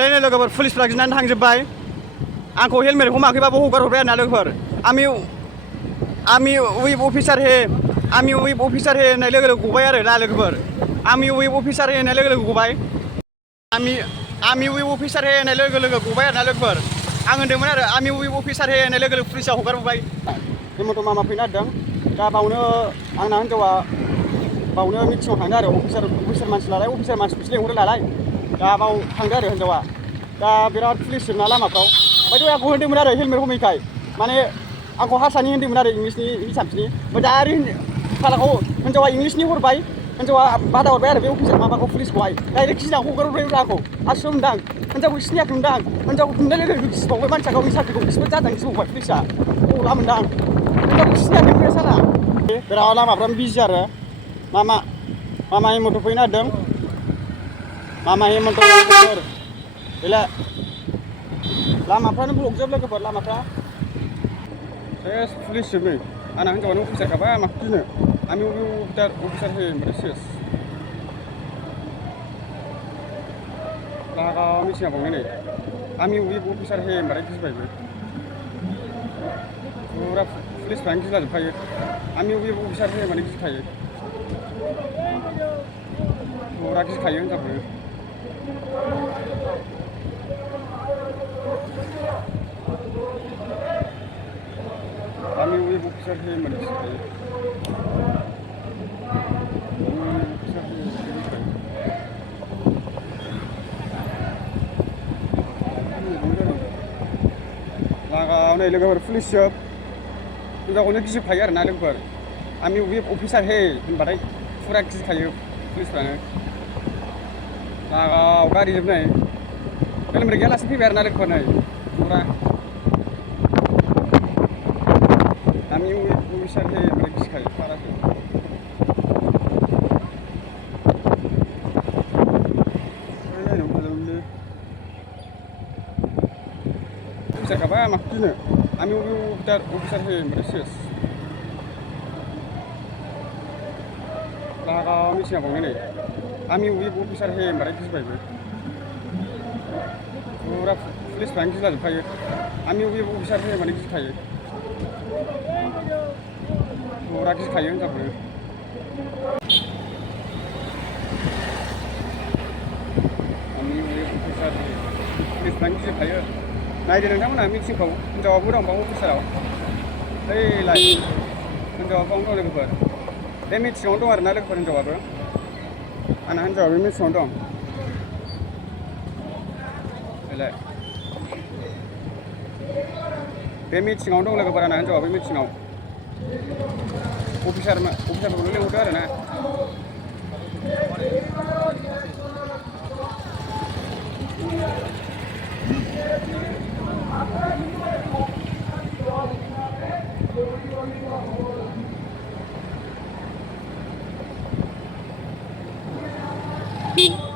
लोगोफोर पुलिसफ्रा गिनानै थांजोब्बाय आंखौ हेलमेट हमाखैबाबो हगारहरबाय आरोना लोगोफोर आर्मी वेब अफिसार हे होननाय लोगो लोगो गबाय आरो ना लोगोफोर आर्मी वेब अफिसार हे होननाय लोगो लोगो गबाय आर्मी वेब अफिसार हे होननाय लोगो लोगो गबाय आरोना लोगोफोर आं होनदोंमोन आरो आर्मी वेब अफिसार हे होननाय लोगो लोगो पुलिसा हगारबोबाय हेमन्त मामा फैनो नागिरदों दा बावनो आंना हिन्जावा बावनो मिटिङाव थांदों आरो अफिसार मानसि नालाय अफिसार मानसिखौसो लेंहरदों नालाय दा बाव थांदों आरो हिन्जावा दा बिराद पुलिस जोबना लामाफ्राव ओमफ्राय आंखौ होनदोंमोन आरो हेलमेट हमैखाय माने आंखौ हारसानि होनदोंमोन आरो इंलिसनि हिसाबनि ओमफ्राय दा आरो फालाखौ हिन्जावा इंलिसनि हरबाय हिन्जावा बादा हरबाय आरो बे अफिसार माबाखौ पुलिसखौहाय डाइरेक्ट गिनांगौ हगारहरबाय आंखौ आसुर मोनदां हिन्जावखौ सिनायाखै मोनदां हिन्जावखौ खुंनाय लोगो लोगो गिबावबाय मानसिया गावनि साख्रिखौ गिसिबो जादों गिबावबाय पुलिसा अला मोनदां हिन्जावखौ सिनायाखै मोनबाय सारा बिराद लामाफ्रानो बिजि आरो मामा हेमन्त फैनो नागिरदों मामा हेमन्त गैला लामाफ्रानो ब्लक जोब लोगोफोर लामाफ्रा सेस पुलिस जोबनो आंना हिन्जावानो अफिसारखाबा माखौ गिनो आर्मी अफिसार हे होनबाथाय सेस लागाव मिथिना बावनो नै आर्मी वेब अफिसार हे होनबाथाय गिबायबो फुरा पुलिसफ्रानो गिलाजोबखायो आर्मी वेब अफिसार हे होनबाथाय गिखायो फुरा गिखायो हिन्जावखौनो आर्मी वेब अफिसार हे होनबाथाय गिखायो लागाव नै लोगोफोर पुलिस जोब हिन्जावखौनो गिजोबखायो आरोना लोगोफोर आर्मी वेब अफिसार हे होनबाथाय फुरा गिखायो पुलिसफ्रानो लागाव गारि जोबनाय हेलमेट गैयालासे फैबाय आरोना लोगोफोर नै फुरा आर्मी वेब अफिसार हे होनबाथाय गिखायो फारासो अफिसारखाबा माखौ गिनो आर्मी वेब अफिसार हे होनबाथाय सेस लागाव मिथिना बावनो नै आर्मी वेब अफिसार हे होनबाथाय गिबायबो फुरा पुलिसफ्रानो गिलाजोबखायो आर्मी वेब अफिसार हे होनबाथाय गिखायो फुरा गिखायो हिन्जावखौनो आर्मी वेब अफिसार हे पुलिसफ्रानो गिजोबखायो नायदो नोंथांमोनहा मिथिंखौ हिन्जावाबो दं बाव अफिसाराव ओइलाय हिन्जावा बावनो दं लोगोफोर बे मिटिङावनो दं आरोना लोगोफोर हिन्जावाबो आंना हिन्जावा बे मिटिङावनो दं ओइलाय बे मिटिङावनो दं लोगोफोर आंना हिन्जावा बे मिटिङाव अफिसारफोरखौनो लिंहरदो आरोना Beep.